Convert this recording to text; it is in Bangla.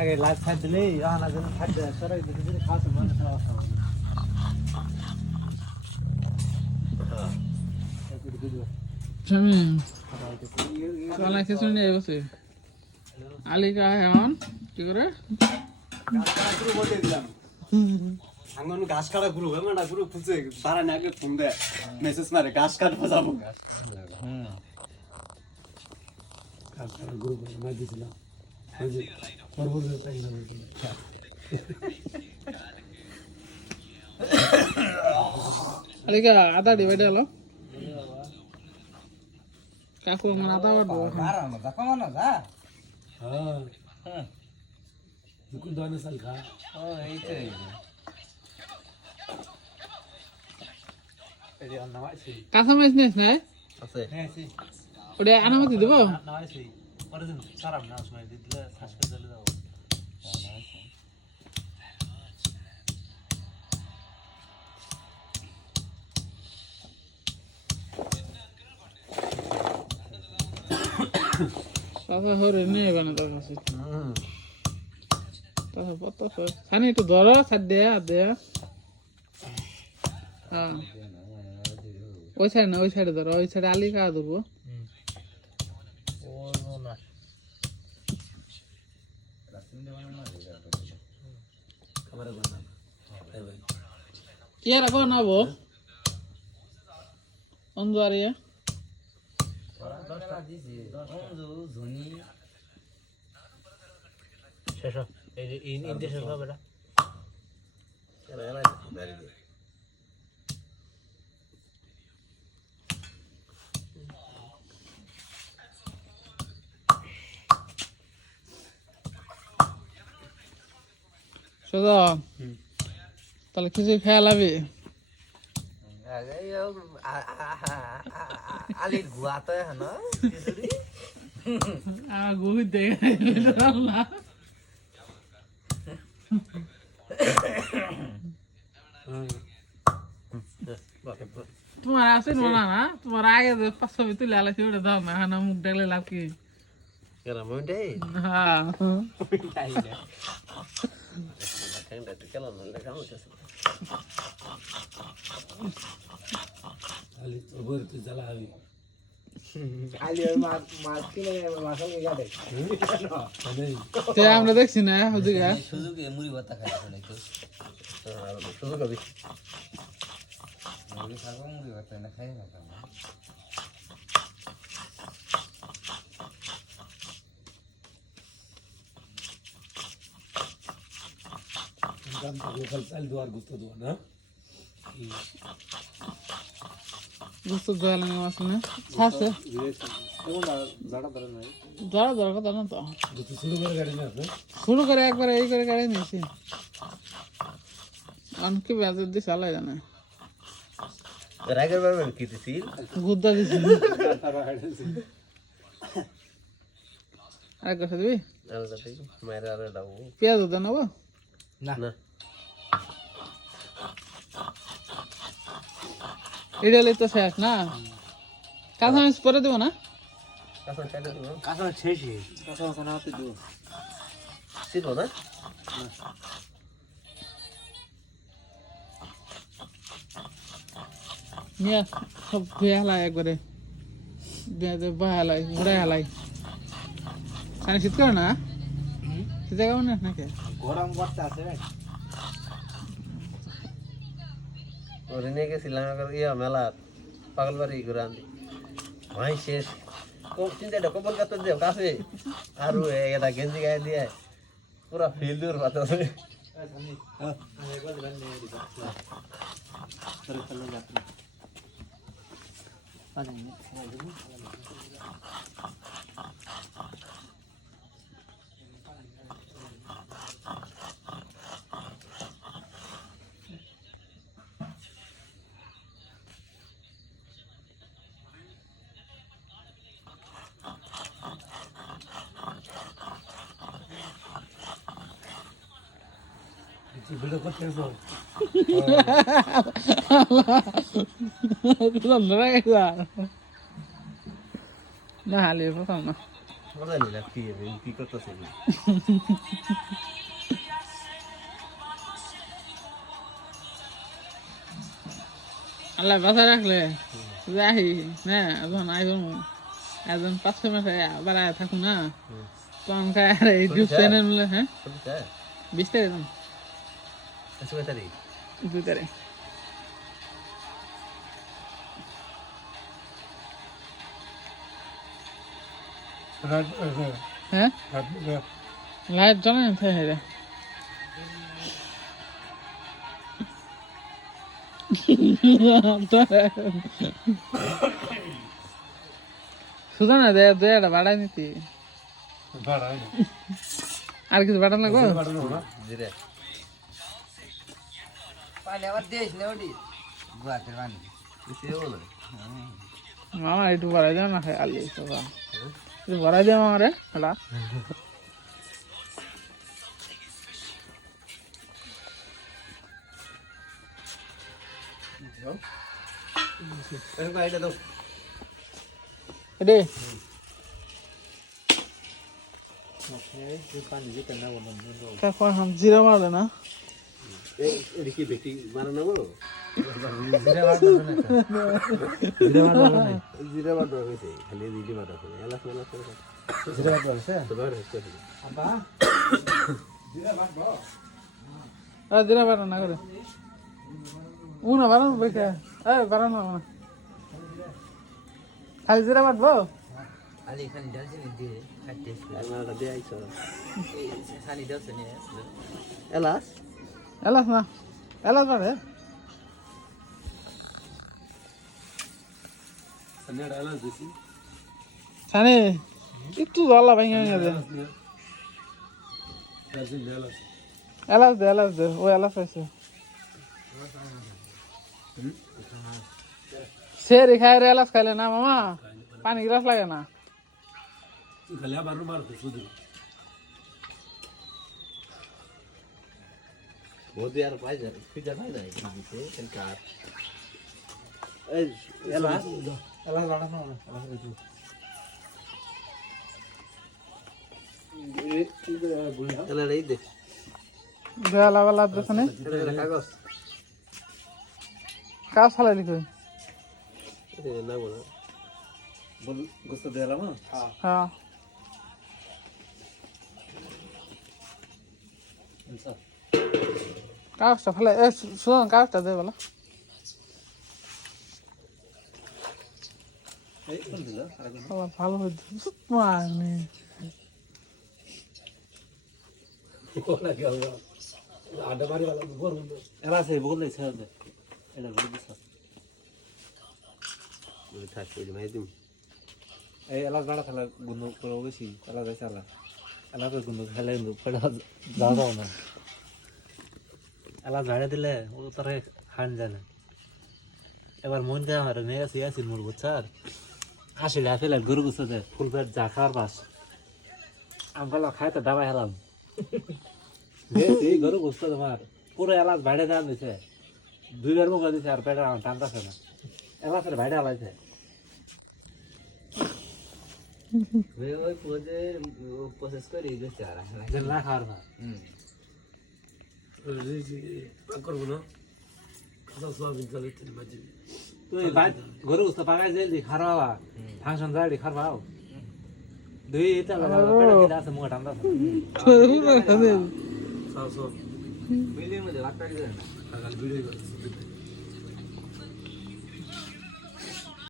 আগে লাইট ছাড় দিলেই এখন যেন ছাড় দেয় সরাই দিতে যদি খাওয়া মানে অবস্থা হবে স্বামী চলা খিচুড়ি নিয়ে বসে আলিকা এখন কি করে আঙ্গন ঘাস কাটা গুরু মানে গুরু খুঁজে বাড়া না আগে ফোন দেয় মেসেজ মারে ঘাস কাটবো যাবো গ্রুপ মাই দিছিলাম ওই যে পর্বতের তাই না আলিকা আদা ডিভাইড হলো কাকু আমার আদা বাড়বো হ্যাঁ দুকুন দোয়ানে সাল খা কাঁচা মাছ নিস না আছে ওটা আনামতি দেবো তাছাড়া হরে নিয়ে বানা তোর কাছে তাছাড়া কত খানি একটু ধরো ছাড় দেয়া দেয়া হ্যাঁ ওই সাইডে না ওই সাইডে ধরো ওই সাইডে আলি খাওয়া দেবো কি আর বানাবো অঞ্জুয়ারিয়া সোজা তাহলে কিছু খেয়াল হবে আলির গুয়াতে হ্যাঁ আমার গুহি দেখে তোমার আছে না না তোমার আগে 500 তুলে আলাইছি ওটা দাও না হ্যাঁ মুখ ডাকলে লাভ কি হ্যাঁ খালি তোর বইয়ের তুই জ্বালা হবি আমরা দেখছি না সুযোগে মুড়ি ভাতা খাই সুযোগ হবে মুড়ি খাবো মুড়ি ভাতা না খাই না লোকাল চাল দোয়ার গুস্ত দোয়া না বুঝতে জল মাছ না ছাড়ছে ধরা ধরা কথা না তো গুস্ত শুরু করে গাড়ি না আছে শুরু করে একবার এই করে গাড়ি নিয়েছি অনেকে বেঁচে দিয়ে চালাই জানে রাগের বারবার কি দিছিল গুদ্দা দিছি আর কথা দিবি মায়ের আর দাও পেঁয়াজ ওটা নেবো না এটা তো শেষ না কাঁচা মাছ পরে দেবো না কাঁচা শেষই কাঁচা না হতে দেবো ছিল না নিয়ে সব ধুয়ে হেলাই একবারে হেলাই ঘোড়ায় হেলাই খানি শীত করে না শীতে কেমন নাকি গরম করতে আছে ওরে নিয়ে গেছিলাম ইয়া মেলা পাগলবাড়ি ঘুরে আনতে ভাই শেষ চিন্তাটা কবল কাতর দেও কাছে আর এটা গেঞ্জি গায়ে দিয়ে পুরা ফিল দূর পাতা আছে ভিডিও করতেছো না হালি প্রথম না মজা নিলাম কি করতেছে আল্লাহ বাসা রাখলে যাই হ্যাঁ এখন আইব একজন 5-6 মাসে আবার আয়া থাকু না তখন খায় আর এই ইউটিউব চ্যানেল মিলে হ্যাঁ 20 টাকা দাম 2 তারিখ হ্যাঁ লাইট জ্বলে না থাকে রে সুজানা দে এটা বাড়াই নিতি আর কিছু বাড়ান না গো পানি আবার দিস না ওটি গুয়াতে পানি মামা একটু বাড়াই দেও না খাই আলি একটু বাড়াই দেও মামা রে হ্যাঁ এডে কাকু হাম জিরা মারলে না কি ব্যক্তি মারা না বলো জিরা বাদ হয়েছে খালি দিদি বাদ আছে এলাচ মেলাচ করে জিরা বাদ হয়েছে তোমার হচ্ছে আব্বা জিরা বাদ দাও জিরা বাড়া না করে উনা বাড়ানো বেটা বাড়ানো না খালি জিরা বাড়বো আলি খানি ডালছে নি দিয়ে কাটতে এলাচটা দিয়ে আইছো খানি ডালছে নি এলাচ এলাচ না এলাচ বাড়ে সন্ধ্যাটা এলাচ দিছি সানি একটু জলা ভাঙে ভাঙে দে এলাচ দে ও এলাচ আছে সেরি খায় রে এলাচ খাইলে না মামা পানি গ্লাস লাগে না খালি আবার মারতে শুধু মোদি আর পাই যায় ফিজার পাই যায় দিতে এলকার এই এলাচ এলাচ বাড়ানো না এলাচ একটু এলাচ এই দে বেলা বেলা দেখনে এটা কাগজ কাজ ফালাই লিখো এটা না বলা বল গোস্ত দিলাম হ্যাঁ কাগজটা ফালাই শুনুন কাগজটা দে বলো এই কোন দিলা ভালো হয়েছে মানে ওলা কি হবে আড্ডা মারি वाला গোর এলাচ এই বল দেছে এটা বল দিছ বলে থাক ওই যে ভাই তুমি এই এলাচ বাড়া খেলা গুণ করে বেশি এলাচ আছে এলাচের গুণ খেলে পড়া যাও না এলাচ ঝাড়ে দিলে ও তারে খান যায় না এবার মন যায় আমার মেয়ে আছে আসিল মোর বুঝছার আসলে আসলে গরু গুছো দে ফুল পেট যা খাওয়ার পাস আমগুলো খাইতে দাবাই হেলাম বেশি গরু গুছো তোমার পুরো এলাচ বাইরে দাম দিছে 2 বার মুখ দিছে আর পেটে টানতাছে না এলাচের বাইরে আলাইছে ওই পোজে প্রসেস করে দিছে আর যে না খাওয়ার না করবো না খাসা সোয়াবিন চালে তিনি মাঝে তুই বাইক গরু গুছো পাকাই যে খারাওয়া ফাংশন যাই খারাও দুই এটা পেটে দিলে আছে মুখ টানতাছে সাও সাও বিল্ডিং মধ্যে ভাত পাড়ি দেন কাল ভিডিও করতে